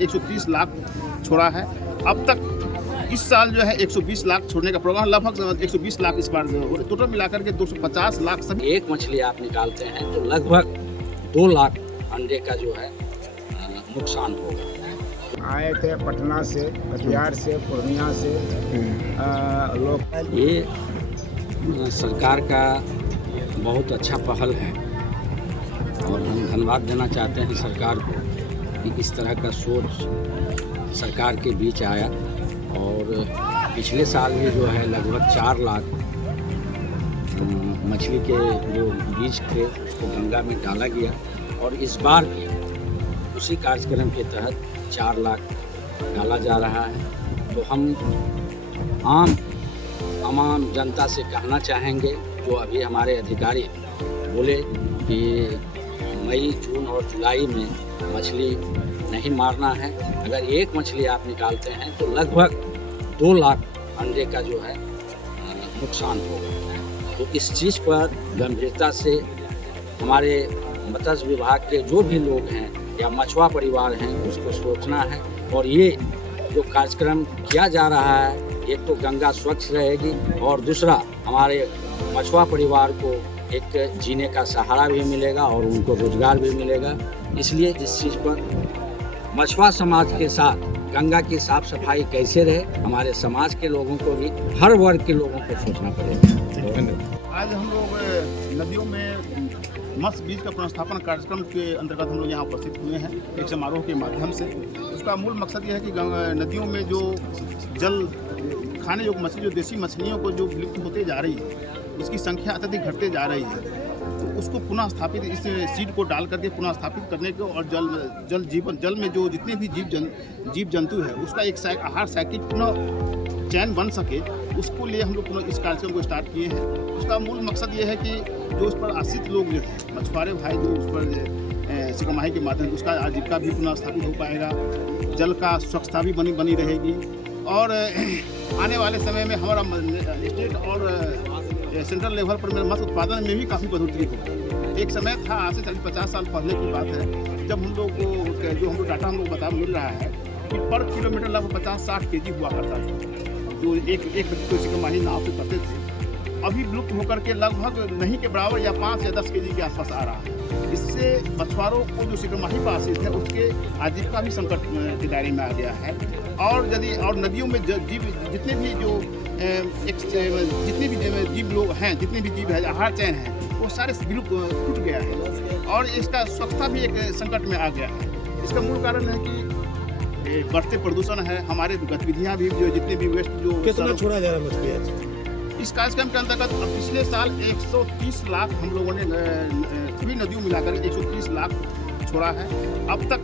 130 लाख छोड़ा है। अब तक इस साल जो है 120 लाख छोड़ने का प्रोग्राम, लगभग 120 लाख इस बार टोटल मिलाकर के 250 लाख सभी। एक मछली आप निकालते हैं तो लगभग 2 लाख अंडे का जो है नुकसान होगा। आए थे पटना से, कटिहार से, पूर्णिया से लोग। ये सरकार का बहुत अच्छा पहल है और हम धन्यवाद देना चाहते हैं सरकार को कि इस तरह का सोच सरकार के बीच आया। और पिछले साल में जो है लगभग 4 लाख मछली के जो बीज थे उसको गंगा में डाला गया और इस बार भी उसी कार्यक्रम के तहत 4 लाख डाला जा रहा है। तो हम आम जनता से कहना चाहेंगे, जो अभी हमारे अधिकारी बोले कि मई, जून और जुलाई में मछली नहीं मारना है। अगर एक मछली आप निकालते हैं तो लगभग 2 लाख अंडे का जो है नुकसान होगा। तो इस चीज़ पर गंभीरता से हमारे मत्स्य विभाग के जो भी लोग हैं या मछुआ परिवार हैं उसको सोचना है। और ये जो कार्यक्रम किया जा रहा है, एक तो गंगा स्वच्छ रहेगी और दूसरा हमारे मछुआ परिवार को एक जीने का सहारा भी मिलेगा और उनको रोजगार भी मिलेगा। इसलिए इस चीज़ पर मछुआ समाज के साथ गंगा की साफ सफाई कैसे रहे, हमारे समाज के लोगों को भी, हर वर्ग के लोगों को सोचना पड़ेगा। आज हम लोग नदियों में मत्स्य बीज का पुनर्स्थापन कार्यक्रम के अंतर्गत हम लोग यहाँ उपस्थित हुए हैं एक समारोह के माध्यम से। उसका मूल मकसद यह है कि नदियों में जो जल खाने योग्य मछली, जो देसी मछलियों को जो विलुप्त होते जा रही है, उसकी संख्या अत्यधिक घटते जा रही है। तो उसको पुनः स्थापित, इस सीड को डाल करके पुनः स्थापित करने को और जल में जो जितने भी जीव जंतु है उसका एक आहार साइकिल पुनः चयन बन सके, उसको लिए हम लोग पुनः इस कार्यक्रम को स्टार्ट किए हैं। उसका मूल मकसद ये है कि जो उस पर आश्रित लोग जो हैं, मछुआरे भाई जो उस पर सिकमाही के माध्यम से उसका आजीविका भी पुनः स्थापित हो पाएगा, जल का स्वच्छता भी बनी रहेगी। और आने वाले समय में हमारा स्टेट और सेंट्रल लेवल पर मत्स्य उत्पादन में भी काफ़ी बढ़ोतरी होगी। एक समय था, आज से 40-50 साल पहले की बात है, जब हम लोग को जो हम लोग डाटा हम लोग मिल रहा है कि पर किलोमीटर लगभग 50-60 kg हुआ करता था, जो एक व्यक्ति को सिकमाही नाव से करते थे। अभी विलुप्त होकर के लगभग नहीं के बराबर या 5 या 10 kg के आसपास आ रहा है। इससे मछुआरों को जो सिकमाही पर आश्रित है उसके आजीविका भी संकट के दायरे में आ गया है। और नदियों में जितने भी जीव लोग हैं, जितने भी जीव है, आहार चयन है, वो सारे विलुप्त टूट गया है और इसका स्वच्छता भी एक संकट में आ गया है। इसका मूल कारण है कि बढ़ते प्रदूषण है, हमारे गतिविधियाँ भी जो जितने भी वेस्ट जो कितना छोड़ा जा रहा है मछली? इस कार्यक्रम के अंतर्गत पिछले साल 130 लाख हम लोगों ने सभी नदियों मिलाकर 130 लाख छोड़ा है। अब तक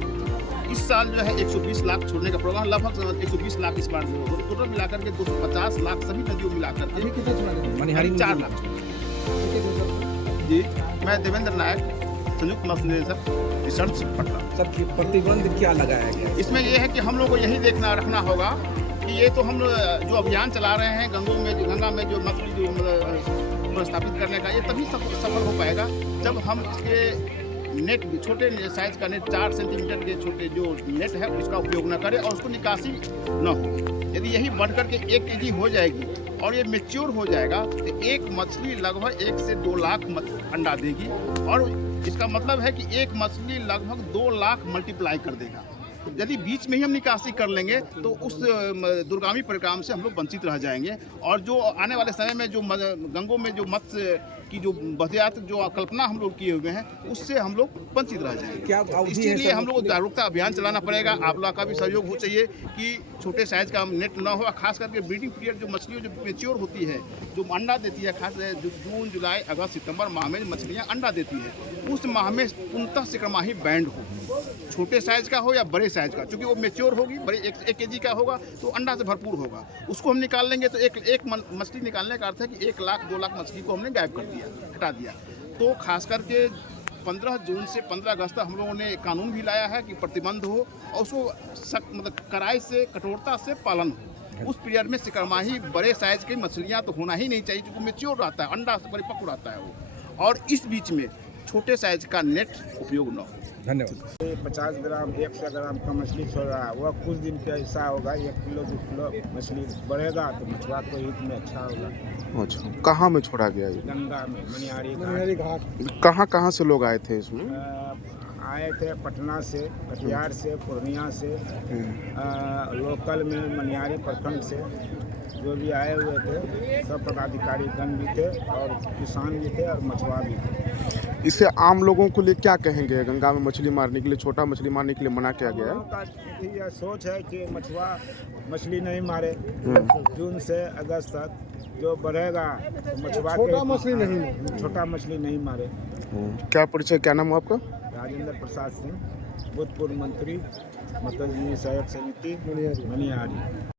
इस साल जो है 120 लाख छोड़ने का प्रोग्राम, लगभग 120 लाख इस बार टोटल मिलाकर के 250 लाख सभी नदियों मिलाकर के 4 लाख जी। मैं देवेंद्र नायक, संयुक्त मत्स्य निदेशक, रिसर्च, पटना। सब प्रतिबंध क्या लगाया गया? इसमें यह है कि हम लोग को यही रखना होगा कि ये तो हम जो अभियान चला रहे हैं गंगा में जो मछली जो स्थापित करने का, ये तभी सफल हो पाएगा जब हम इसके नेट, छोटे साइज का नेट, 4 सेंटीमीटर के छोटे जो नेट है उसका उपयोग न करें और उसको निकासी न हो। यदि यही बढ़ कर के 1 kg हो जाएगी और ये मैच्योर हो जाएगा तो एक मछली लगभग 1 से 2 लाख अंडा देगी। और इसका मतलब है कि एक मछली लगभग 2 लाख मल्टीप्लाई कर देगा। यदि बीच में ही हम निकासी कर लेंगे तो उस दूरगामी परिणाम से हम लोग वंचित रह जाएंगे। और जो आने वाले समय में जो गंगों में जो मत्स्य की जो बहतियात जो कल्पना हम लोग किए हुए हैं उससे हम लोग वंचित रह जाएंगे। इसीलिए हम लोग को जागरूकता अभियान चलाना पड़ेगा। आप लोगों का भी सहयोग हो चाहिए कि छोटे साइज का नेट न हो। खास करके ब्रीडिंग पीरियड जो मछलियों जो मैच्योर होती है, जो अंडा देती है, खास जून, जुलाई, अगस्त, सितंबर माह में मछलियाँ अंडा देती है, उस माह में पूर्णतः सिकमाही बैंड हो, छोटे साइज का हो या बड़े साइज का, क्योंकि वो मैच्योर होगी, बड़े 1 kg का होगा तो अंडा से भरपूर होगा। उसको हम निकाल लेंगे तो एक मछली निकालने का अर्थ है कि 1 लाख 2 लाख मछली को हमने गायब कर दिया, हटा दिया। तो खास करके 15 जून से 15 अगस्त तक हम लोगों ने कानून भी लाया है कि प्रतिबंध हो और उसको मतलब कड़ाई से, कठोरता से पालन हो। उस पीरियड में सिकमाही बड़े साइज की मछलियाँ तो होना ही नहीं चाहिए, क्योंकि मैच्योर रहता है, अंडा से परिपक्व रहता है वो। और इस बीच में छोटे साइज का नेट उपयोग न हो। धन्यवाद। 50 ग्राम 100 ग्राम का मछली छोड़ रहा है, वह कुछ दिन का ऐसा होगा 1 किलो 2 किलो मछली बढ़ेगा तो मछुआरा को हित में अच्छा होगा। अच्छा, कहाँ में छोड़ा गया ये? गंगा में मनियारी घाट। कहाँ कहाँ से लोग आए थे इसमें? आए थे पटना से, कटिहार से, पूर्णिया से, लोकल में मनियारी प्रखंड से जो भी आए हुए थे सब पदाधिकारी गण भी थे और किसान भी थे और मछुआरा भी थे। इससे आम लोगों को लिए क्या कहेंगे? गंगा में मछली मारने के लिए, छोटा मछली मारने के लिए मना किया गया है। लोगों का यह सोच है कि मछुआरा मछली नहीं मारे। जून से अगस्त तक जो बढ़ेगा तो मछुआरा छोटा मछली नहीं मारे। क्या परिचय, क्या नाम है आपका? राजेंद्र प्रसाद सिंह, भूतपूर्व मंत्री, मत्स्य सहायक समिति मनियारी।